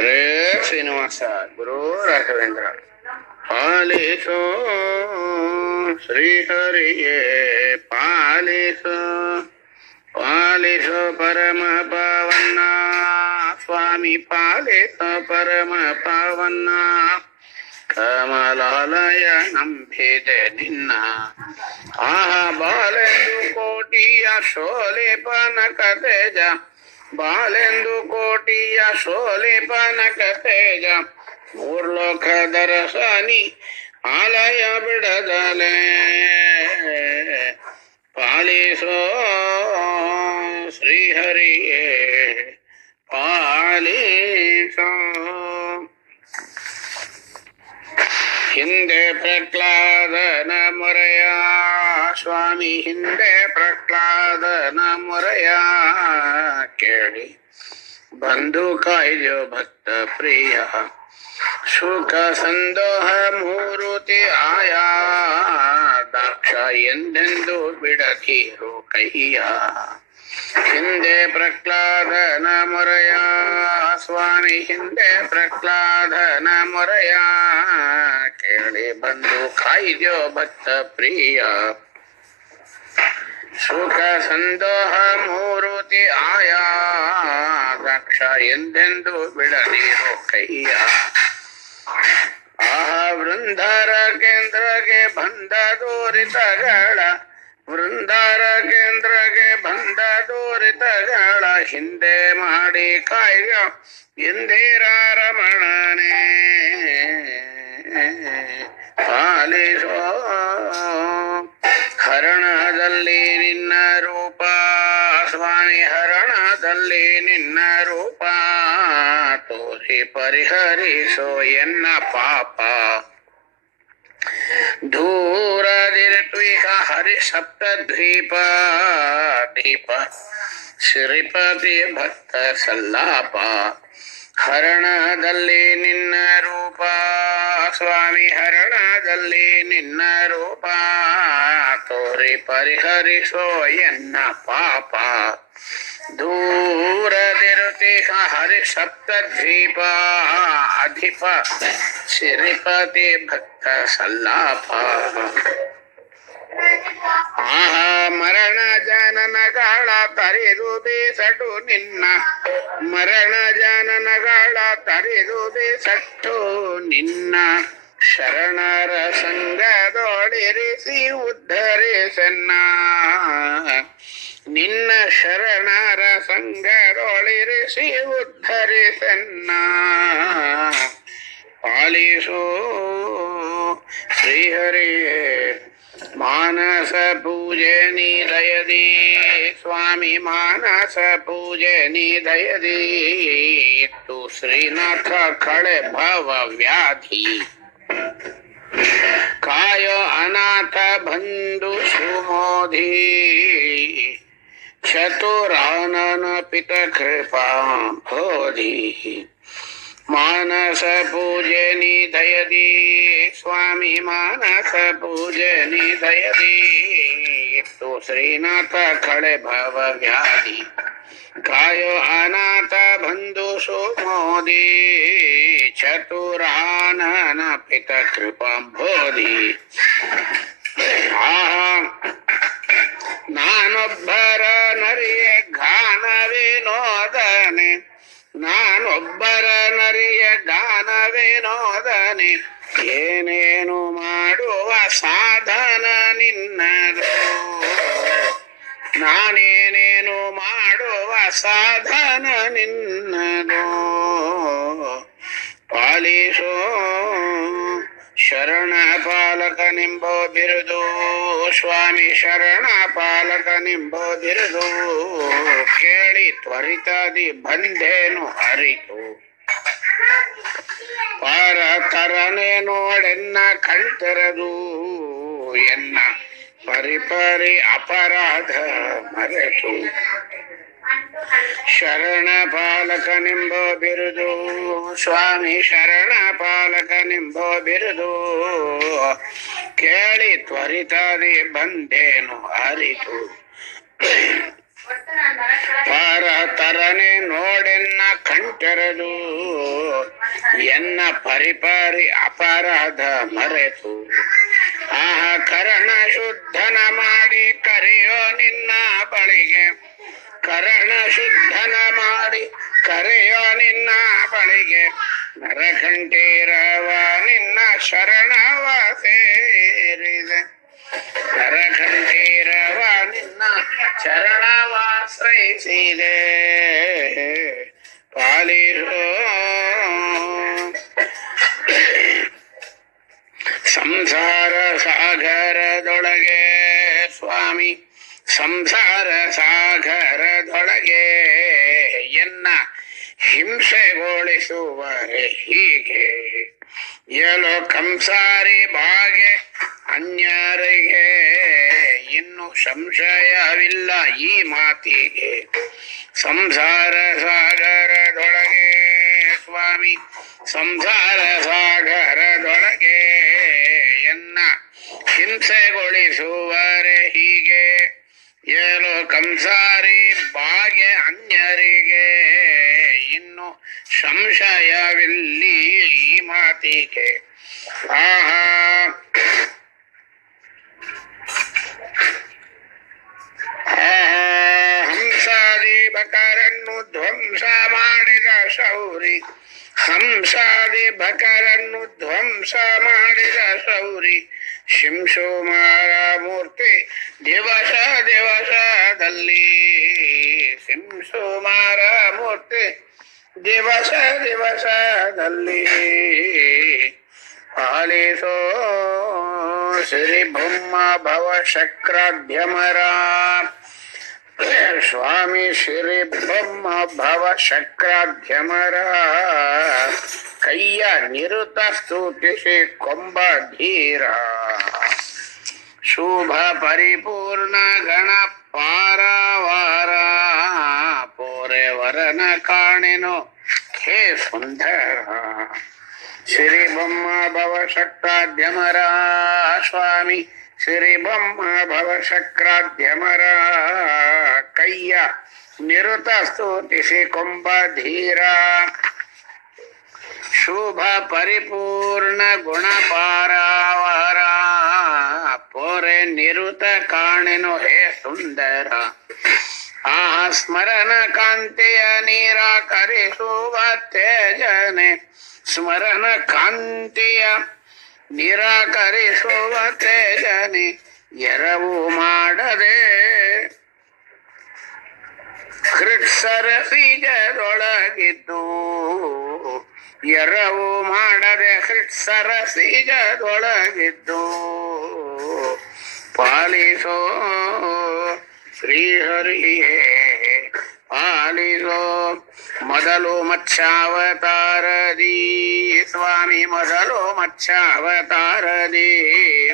ಹರೇ ಶ್ರೀನಿವಾಸ ಗುರು ರಾಘವೇಂದ್ರ ಪಾಲಿಸೋ ಶ್ರೀಹರಿಯೇ ಪಾಲಿಸೋ ಪಾಲಿಸೋ ಪರಮ ಪಾವನ್ನ ಸ್ವಾಮಿ ಪಾಲಿಸೋ ಪರಮ ಪಾವನ್ನ ಕಮಲಾಲಯ ನಂಬಿದೆ ನಿನ್ನ ಆಹ ಬಾಲೆಂದು ಕೋಟಿಯ ಶೋಲಿಪನಕ ತೇಜ ಬಾಲೆಂದು ಕೋಟಿಯ ಶೋಲಿಪನಕ ತೇಜ ಮೂರ್ಲೋಕ ದರಸನಿ ಆಲಯ ಬಿಡದಲೆ ಪಾಲಿಸೋ ಶ್ರೀಹರಿಯೇ ಪಾಲಿಸೋ. ಹಿಂದೆ ಪ್ರಹ್ಲಾದನ ಮೊರೆಯ ಸ್ವಾಮಿ ಹಿಂದೆ ಪ್ರಹ್ಲಾದನ ಮೊರೆಯ ಕೇಳಿ ಬಂದು ಕಾಯ್ದೋ ಭಕ್ತ ಪ್ರಿಯ ಸುಖ ಸಂದೋಹ ಮೂರುತಿ ಆಯಾ ದಾಕ್ಷ ಎಂದೆಂದು ಬಿಡದಿರು ಕೈಯ. ಹಿಂದೆ ಪ್ರಹ್ಲಾದನ ಮೊರೆಯ ಸ್ವಾಮಿ ಹಿಂದೆ ಪ್ರಹ್ಲಾದನ ಮೊರೆಯ ಕೇಳಿ ಬಂದು ಕಾಯ್ದೋ ಭಕ್ತ ಪ್ರಿಯ ಸುಖ ಸಂದೋಹ ಮೂರುತಿ ಆಯಾ ದಾಕ್ಷ ಎಂದೆಂದು ಬಿಡದಿರೋ ಕೈಯ. ಆಹ ವೃಂದಾರ ಕೇಂದ್ರಗೆ ಬಂದ ದೋರಿತಗಳ ವೃಂದಾರ ಕೇಂದ್ರಗೆ ಬಂದ ದೋರಿತಗಳ ಹಿಂದೆ ಮಾಡಿ ಕಾಯ್ಯ ಎಂದೇರ ರಮಣನೇ ಪಾಲಿಸೋ. ಹರಣದಲ್ಲಿ ನಿನ್ನ ರೂಪ ಸ್ವಾಮಿ ಹರಣದಲ್ಲಿ ನಿನ್ನ ರೂಪ ತೋರಿ ಪರಿಹರಿಸೋ ಎನ್ನ ಪಾಪ. ದೂರದಿರ್ತು ಈಗ ಹರಿ ಸಪ್ತ ದ್ವೀಪ ದೀಪ ಶ್ರೀಪತಿ ಭಕ್ತ ಸಲ್ಲಾಪ. ಹರಣದಲ್ಲಿ ನಿನ್ನ ರೂಪ ಸ್ವಾಮಿ ಹರಣದಲ್ಲಿ ನಿನ್ನ ರೂಪ ತೋರಿ ಪರಿಹರಿಸೋ ಎನ್ನ ಪಾಪ. ದೂರದಿರುತಿ ಹರಿ ಸಪ್ತ ದ್ವೀಪ ಅಧಿಪ ಶ್ರೀಪತಿ ಭಕ್ತ ಸಲ್ಲಾಪ. ಆಹ ಮರಣ ಜನನಗಳ ತರಿದು ಬೇಸಟು ನಿನ್ನ ಮರಣ ಜನನಗಳ ತರಿದು ಬೇಸಟ್ಟು ನಿನ್ನ ಶರಣರ ಸಂಗದೊಳಿರಿಸಿ ಉದ್ಧರಿಸನ್ನ ನಿನ್ನ ಶರಣರ ಸಂಗದೊಳಿರಿಸಿ ಉದ್ಧರಿಸನ್ನ ಪಾಲಿಸೋ ಶ್ರೀಹರಿಯೇ. ಮಾನಸ ಪೂಜೆ ನಿದಯದಿ ಸ್ವಾಮಿ ಮಾನಸ ಪೂಜೆ ನಿದಯದಿ ಇತ್ತು ಶ್ರೀನಾಥ ಕಳೆ ಭವ ವ್ಯಾಧಿ. ಕಾಯೋ ಅನಾಥ ಬಂಧು ಸುಮೋಧಿ ಚತುರಾನನ ಪಿತ ಕೃಪಾ ಬೋಧಿ. ಮಾನಸ ಪೂಜೆ ನಿದಯದಿ ಸ್ವಾಮಿ ಮಾನಸ ಪೂಜೆ ನಿದಯದಿ ಇತ್ತು ಶ್ರೀನಾಥ ಕಳೆ ಭವ ವ್ಯಾಧಿ. ಕಾಯೋ ಅನಾಥ ಬಂಧು ಸುಮೋದಿ ಚತುರಾನನ ಪಿತ ಕೃಪಾ ಬೋಧಿ. ನಾನೊಬ್ಬರ ನರಿಯೇ ಗಾನ ವಿನೋದನೆ ನಾನೊಬ್ಬರ ನರಿಯ ಗಾನ ವಿನೋದನೆ ಏನೇನು ಮಾಡುವ ಸಾಧನ ನಿನ್ನದು ನಾನೇನೇನು ಮಾಡುವ ಸಾಧನ ನಿನ್ನದು ಪಾಲಿಸೋ. ಶರಣ ಪಾಲಕನೆಂಬೋ ಬಿರುದು ಸ್ವಾಮಿ ಶರಣ ಪಾಲಕನೆಂಬೋ ಬಿರುದು ಕೇಳಿ ತ್ವರಿತದಿ ಬಂದೇನು ಅರಿತು. ಪರ ತರನೆ ನೋಡೆನ್ನ ಕಣ್ತೆರದು ಎನ್ನ ಪರಿಪರಿ ಅಪರಾಧ ಮರೆತು. ಶರಣ ಪಾಲಕನೆಂಬೋ ಬಿರುದು ಸ್ವಾಮಿ ಶರಣ ಪಾಲಕನೆಂಬೋ ಬಿರುದು ಕೇಳಿ ತ್ವರಿತದಿ ಬಂದೇನು ಅರಿತು. ಪರ ತರನೆ ನೋಡೆನ್ನ ಕಣ್ತ ತೆರೆದು ಎನ್ನ ಪರಿಪರಿ ಅಪರಾಧ ಮರೆತು ಆಹ ಕರಣ ಶುದ್ಧನ ಮಾಡಿ ಕರೆಯೋ ನಿನ್ನ ಬಳಿಗೆ ಕರಣ ಶುದ್ಧನ ಮಾಡಿ ಕರೆಯೋ ನಿನ್ನ ಬಳಿಗೆ ನರಕಂಠೀರವ ನಿನ್ನ ಶರಣವ ಸೇರಿದೆ ನರಕಂಠೀರವ ನಿನ್ನ ಶರಣವಾಶ್ರಯಿಸಿದೆ ಪಾಲಿರೋ ಸಂಸಾರ ಸಾಗರದೊಳಗೆ ಸ್ವಾಮಿ ಸಂಸಾರ ಸಾಗರದೊಳಗೆ ಎನ್ನ ಹಿಂಸೆಗೊಳಿಸುವರೆ ಹೀಗೆ ಎಲೋ ಕಂಸಾರಿ ಬಾಗೆ ಅನ್ಯರಿಗೆ ಇನ್ನು ಸಂಶಯವಿಲ್ಲ ಈ ಮಾತಿಗೆ ಸಂಸಾರ ಸಾಗರದೊಳಗೆ ಸ್ವಾಮಿ ಸಂಸಾರ ಸಾಗರದೊಳಗೆ ಎನ್ನ ಹಿಂಸೆಗೊಳಿಸುವರೆ ಹೀಗೆ ಏಳು ಕಂಸಾರಿ ಬಾಗೆ ಅನ್ಯರಿಗೆ ಇನ್ನು ಸಂಶಯವಿಲ್ಲಿ ಈ ಮಾತಿಗೆ ಆಹಾ ಹಂಸಾದಿ ಬಕರನ್ನು ಧ್ವಂಸ ಮಾಡಿದ ಶೌರಿ ಹಂಸಾದಿ ಬಕರನ್ನು ಧ್ವಂಸ ಮಾಡಿದ ಶೌರಿ ಶಿಂಶುಮಾರ ಮೂರ್ತಿ ದಿವಸ ದಿವಸದಲ್ಲಿ ಶಿಂಶುಮಾರ ಮೂರ್ತಿ ದಿವಸ ದಿವಸದಲ್ಲಿ ಪಾಲಿಸೋ ಶ್ರೀ ಬ್ರಹ್ಮ ಭವ ಶಕ್ರಾಢ್ಯಮರ ಸ್ವಾಮಿ ಶ್ರೀ ಬ್ರಹ್ಮ ಭವ ಶಕ್ರಾಢ್ಯಮರ ಕೈಯ ನಿರುತ ಸ್ತುತಿಸಿ ಕೊಂಬ ಧೀರ ಶುಭ ಪರಿಪೂರ್ಣ ಗಣ ಪಾರವಾರ ಪೋರೆ ವರನ ಕಾಣೆನು ಖೇ ಸುಂದರ ಶ್ರೀ ಬ್ರಹ್ಮ ಭವ ಶಕ್ರಾಢ್ಯಮರ ಸ್ವಾಮಿ ಶ್ರೀ ಬ್ರಹ್ಮ ಭವ ಶಕ್ರಾಢ್ಯಮರ ಕೈಯ ನಿರುತ ಸ್ತುತಿಸಿ ಕೊಂಬ ಧೀರ ಶುಭ ಪರಿಪೂರ್ಣ ಗುಣ ಪಾರಾವರ ಪೋರೆ ನಿರುತ ಕಾಣೆನು ಹೇ ಸುಂದರ ಆಹ ಸ್ಮರಣ ಕಾಂತಿಯ ನಿರಾಕರಿಸುವ ತೇಜನೆ ಸ್ಮರಣ ಕಾಂತಿಯ ನಿರಾಕರಿಸುವ ತೇಜನೆ ಎರವು ಮಾಡದೆ ಹೃತ್ಸರ ಬೀಜದೊಳಗಿದ್ದು ಎರವು ಮಾಡದೆ ಹೃತ್ಸರ ಬೀಜದೊಳಗಿದ್ದು ಪಾಲಿಸೋ ಶ್ರೀಹರಿಯೇ ಪಾಲಿಸೋ ಮೊದಲು ಮತ್ಸ್ಯಾವತಾರದಿ ಸ್ವಾಮಿ ಮೊದಲು ಮತ್ಸ್ಯಾವತಾರದಿ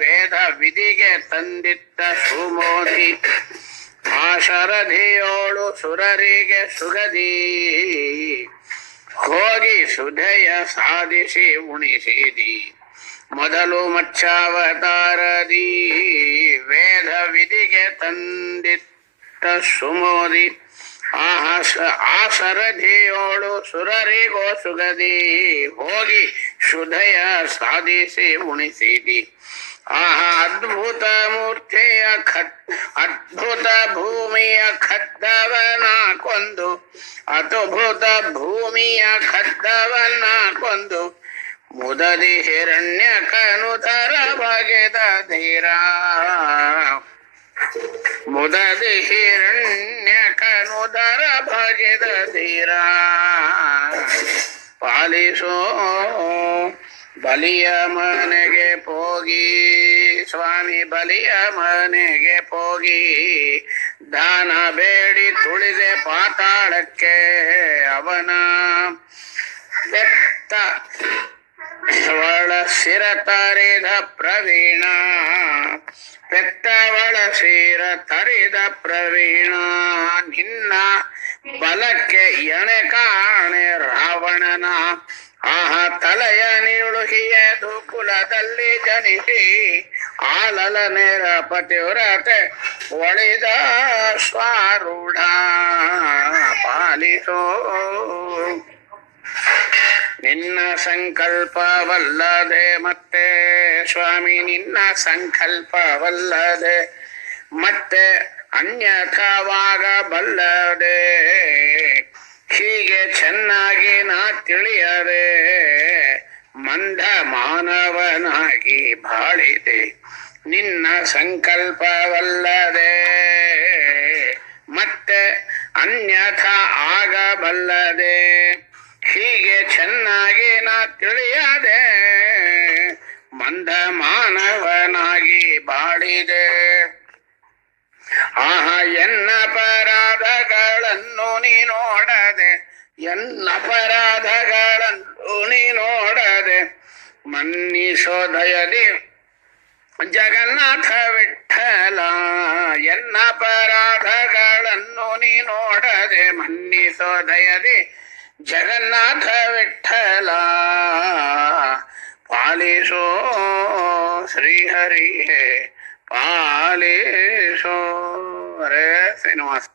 ವೇದ ವಿಧಿಗೆ ತಂದಿದ್ದ ಸುಮೋದಿ ಆ ಶರಧಿಯೋಳು ಸುರರಿಗೆ ಸುಗದಿ ಹೋಗಿ ಸುಧೆಯ ಸಾಧಿಸಿ ಉಣಿಸಿದಿ ಮೊದಲು ಮತ್ಸ್ಯಾವತಾರದಿ ವೇದ ವಿಧಿಗೆ ತಂದಿಟ್ಟ ಸುಮೋದಿ ಆ ಸರಧಿಯೋಳು ಸುರರಿಗೋ ಸುಗದಿ ಹೋಗಿ ಶುದ್ಧಯ ಸಾಧಿಸಿ ಉಣಿಸಿದಿ ಅದ್ಭುತ ಮೂರ್ತಿಯ ಅದ್ಭುತ ಭೂಮಿಯ ಖದ್ದವನ ಕೊಂದು ಅದ್ಭುತ ಭೂಮಿಯ ಖದ್ದವನ ಕೊಂದು ಮುದದಿ ಹಿರಣ್ಯ ಕನುತರ ಬಗೆದ ಧೀರ ಮುದದಿ ಹಿರಣ್ಯ ಕನುದರ ಬಗೆದ ಧೀರ ಪಾಲಿಸೋ ಬಲಿಯ ಮನೆಗೆ ಹೋಗಿ ಸ್ವಾಮಿ ಬಲಿಯ ಮನೆಗೆ ಹೋಗಿ ದಾನ ಬೇಡಿ ತುಳಿದೆ ಪಾತಾಳಕ್ಕೆ ಅವನ ಬೆತ್ತ ಒಳ ಶಿರ ತರಿದ ಪ್ರವೀಣ ಪೆತ್ತವಳ ಶಿರ ತರಿದ ಪ್ರವೀಣ ನಿನ್ನ ಬಲಕ್ಕೆ ಎಣೆ ಕಾಣೆ ರಾವಣನ ತಲೆಯ ನಿಳುಹಿಯ ದುಕುಲದಲ್ಲಿ ಜನಿಸಿ ಆಲಲ ನೇರ ಪತಿವ್ರತೆ ಒಳಿದ ಸ್ವಾರೂಢ ಪಾಲಿಸೋ ನಿನ್ನ ಸಂಕಲ್ಪವಲ್ಲದೆ ಮತ್ತೆ ಸ್ವಾಮಿ ನಿನ್ನ ಸಂಕಲ್ಪವಲ್ಲದೆ ಮತ್ತೆ ಅನ್ಯಥವಾಗಬಲ್ಲದೆ ಹೀಗೆ ಚೆನ್ನಾಗಿ ನಾ ತಿಳಿಯದೆ ಮಂದ ಮಾನವನಾಗಿ ಬಾಳಿದೆ ನಿನ್ನ ಸಂಕಲ್ಪವಲ್ಲದೆ ಮತ್ತೆ ಅನ್ಯಥ ಆಗಬಲ್ಲದೆ ಹೀಗೆ ಚೆನ್ನಾಗಿ ನಾ ತಿಳಿಯದೆ ಮಂದ ಮಾನವನಾಗಿ ಬಾಳಿದೆ ಆಹಾ ಎನ್ನ ಅಪರಾಧಗಳನ್ನು ನೀ ನೋಡದೆ ಎನ್ನ ಅಪರಾಧಗಳನ್ನು ನೀ ನೋಡದೆ ಮನ್ನಿಸೋ ದಯದಿ ಜಗನ್ನಾಥ ವಿಠಲ ಎನ್ನ ಅಪರಾಧಗಳನ್ನು ನೀ ನೋಡದೆ ಮನ್ನಿಸೋ ದಯದಿ ಜಗನ್ನಾಥ ವಿಠಲ ಪಾಲಿಸೋ ಶ್ರೀಹರಿ ಪಾಲಿಸೋ ಹರೇ ಶ್ರೀನಿವಾಸ.